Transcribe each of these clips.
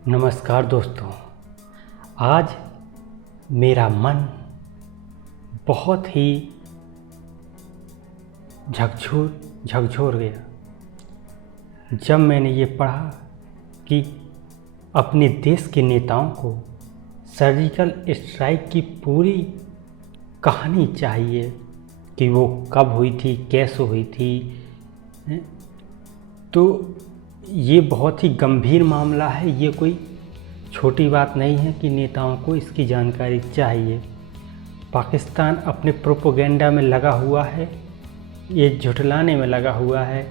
नमस्कार दोस्तों। आज मेरा मन बहुत ही झकझोर गया जब मैंने ये पढ़ा कि अपने देश के नेताओं को सर्जिकल स्ट्राइक की पूरी कहानी चाहिए कि वो कब हुई थी, कैसे हुई थी। तो ये बहुत ही गंभीर मामला है। ये कोई छोटी बात नहीं है कि नेताओं को इसकी जानकारी चाहिए। पाकिस्तान अपने प्रोपेगेंडा में लगा हुआ है, ये झुठलाने में लगा हुआ है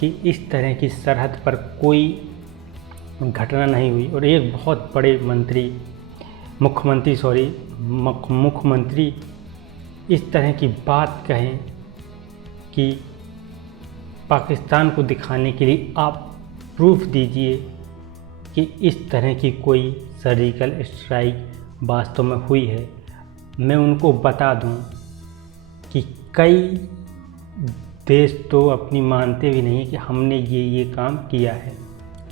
कि इस तरह की सरहद पर कोई घटना नहीं हुई। और एक बहुत बड़े मुख्यमंत्री इस तरह की बात कहें कि पाकिस्तान को दिखाने के लिए आप प्रूफ दीजिए कि इस तरह की कोई सर्जिकल स्ट्राइक वास्तव में हुई है। मैं उनको बता दूं कि कई देश तो अपनी मानते भी नहीं कि हमने ये काम किया है।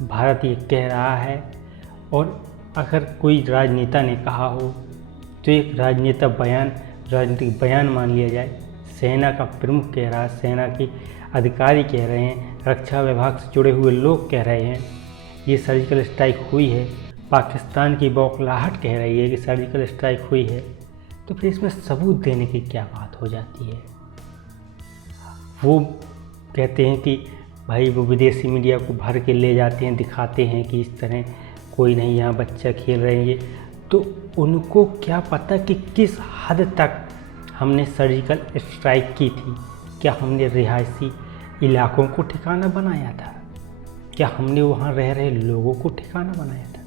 भारत ये कह रहा है, और अगर कोई राजनेता ने कहा हो तो एक राजनीतिक बयान मान लिया जाए। सेना का प्रमुख कह रहा है, सेना के अधिकारी कह रहे हैं, रक्षा विभाग से जुड़े हुए लोग कह रहे हैं ये सर्जिकल स्ट्राइक हुई है। पाकिस्तान की बौखलाहट कह रही है कि सर्जिकल स्ट्राइक हुई है। तो फिर इसमें सबूत देने की क्या बात हो जाती है। वो कहते हैं कि भाई वो विदेशी मीडिया को भर के ले जाते हैं, दिखाते हैं कि इस तरह कोई नहीं, यहाँ बच्चा खेल रहे हैं। तो उनको क्या पता कि किस हद तक हमने सर्जिकल स्ट्राइक की थी। क्या हमने रिहायशी इलाकों को ठिकाना बनाया था? क्या हमने वहाँ रह रहे लोगों को ठिकाना बनाया था?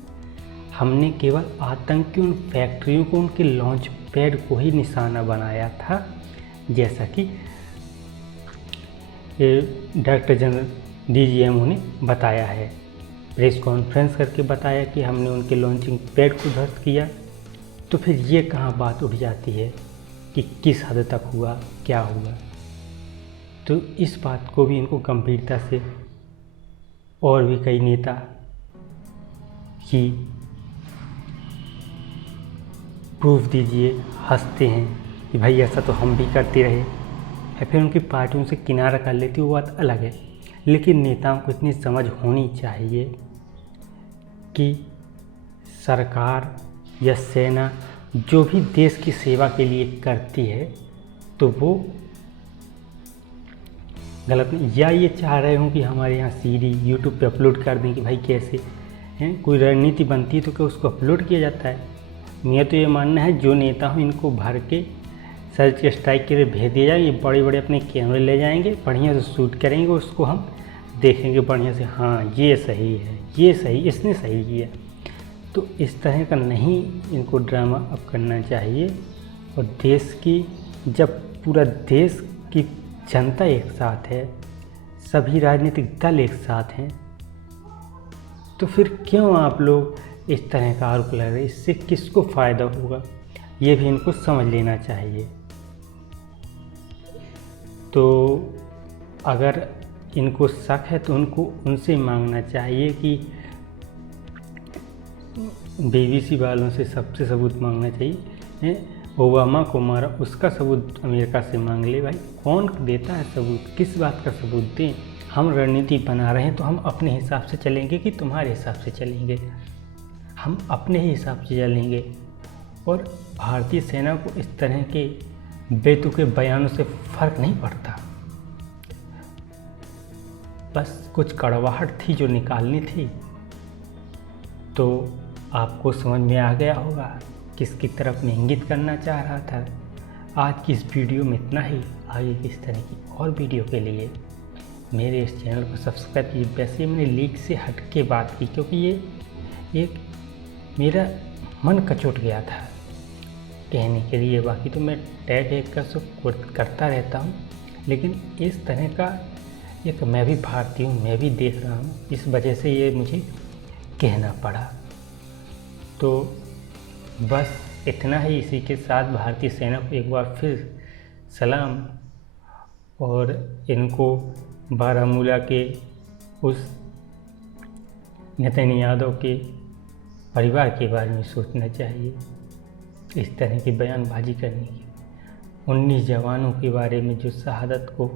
हमने केवल आतंकी उन फैक्ट्रियों को, उनके लॉन्च पैड को ही निशाना बनाया था, जैसा कि डायरेक्टर जनरल DGMO ने बताया है। प्रेस कॉन्फ्रेंस करके बताया कि हमने उनके लॉन्चिंग पैड को ध्वस्त किया। तो फिर ये कहाँ बात उठ जाती है कि किस हद तक हुआ, क्या हुआ। तो इस बात को भी इनको गंभीरता से, और भी कई नेता की प्रूफ दीजिए, हंसते हैं कि भाई ऐसा तो हम भी करते रहे, या फिर उनकी पार्टियों से किनारा कर लेती, वो बात अलग है। लेकिन नेताओं को इतनी समझ होनी चाहिए कि सरकार या सेना जो भी देश की सेवा के लिए करती है तो वो गलत नहीं। या ये चाह रहे हों कि हमारे यहाँ CD YouTube पे अपलोड कर दें कि भाई कैसे हैं, कोई रणनीति बनती है तो क्या उसको अपलोड किया जाता है। मेरा तो ये मानना है जो नेता हो इनको भर के सर्जिकल स्ट्राइक के लिए भेज दिया जाए। ये बड़े बड़े अपने कैमरे ले जाएंगे, बढ़िया से शूट करेंगे, उसको हम देखेंगे बढ़िया से, हाँ ये सही है, ये सही, इसने सही किया। तो इस तरह का नहीं इनको ड्रामा अब करना चाहिए। और देश की, जब पूरा देश की जनता एक साथ है, सभी राजनीतिक दल एक साथ हैं, तो फिर क्यों आप लोग इस तरह का आरोप लगा रहे हैं? इससे किसको फ़ायदा होगा, ये भी इनको समझ लेना चाहिए। तो अगर इनको शक है तो उनको उनसे मांगना चाहिए कि BBC वालों से सबसे सबूत मांगना चाहिए। ओबामा को मारा, उसका सबूत अमेरिका से मांग ले। भाई कौन देता है सबूत, किस बात का सबूत दें? हम रणनीति बना रहे हैं तो हम अपने हिसाब से चलेंगे कि तुम्हारे हिसाब से चलेंगे? हम अपने ही हिसाब से चलेंगे। और भारतीय सेना को इस तरह के बेतुके बयानों से फ़र्क नहीं पड़ता। बस कुछ कड़वाहट थी जो निकालनी थी, तो आपको समझ में आ गया होगा किसकी तरफ मैं इंगित करना चाह रहा था। आज की इस वीडियो में इतना ही। आगे की इस तरह की और वीडियो के लिए मेरे इस चैनल को सब्सक्राइब कीजिए। वैसे मैंने लीक से हट के बात की क्योंकि ये एक मेरा मन कचोट गया था कहने के लिए। बाकी तो मैं टैग एक का सब करता रहता हूँ, लेकिन इस तरह का एक, मैं भी भारतीय हूँ, मैं भी देख रहा हूँ, इस वजह से ये मुझे कहना पड़ा। तो बस इतना ही। इसी के साथ भारतीय सेना को एक बार फिर सलाम, और इनको बारामूला के उस नेतन्याहू के परिवार के बारे में सोचना चाहिए। इस तरह की बयानबाजी करने की 19 जवानों के बारे में जो शहादत को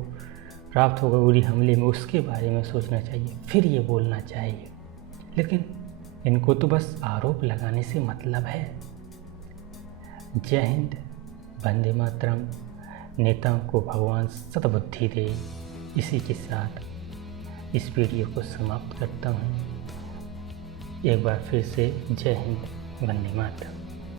प्राप्त होगा उरी हमले में, उसके बारे में सोचना चाहिए, फिर ये बोलना चाहिए। लेकिन इनको तो बस आरोप लगाने से मतलब है। जय हिंद, वंदे मातरम। नेताओं को भगवान सद्बुद्धि दे। इसी के साथ इस वीडियो को समाप्त करता हूँ। एक बार फिर से जय हिंद, वंदे मातरम।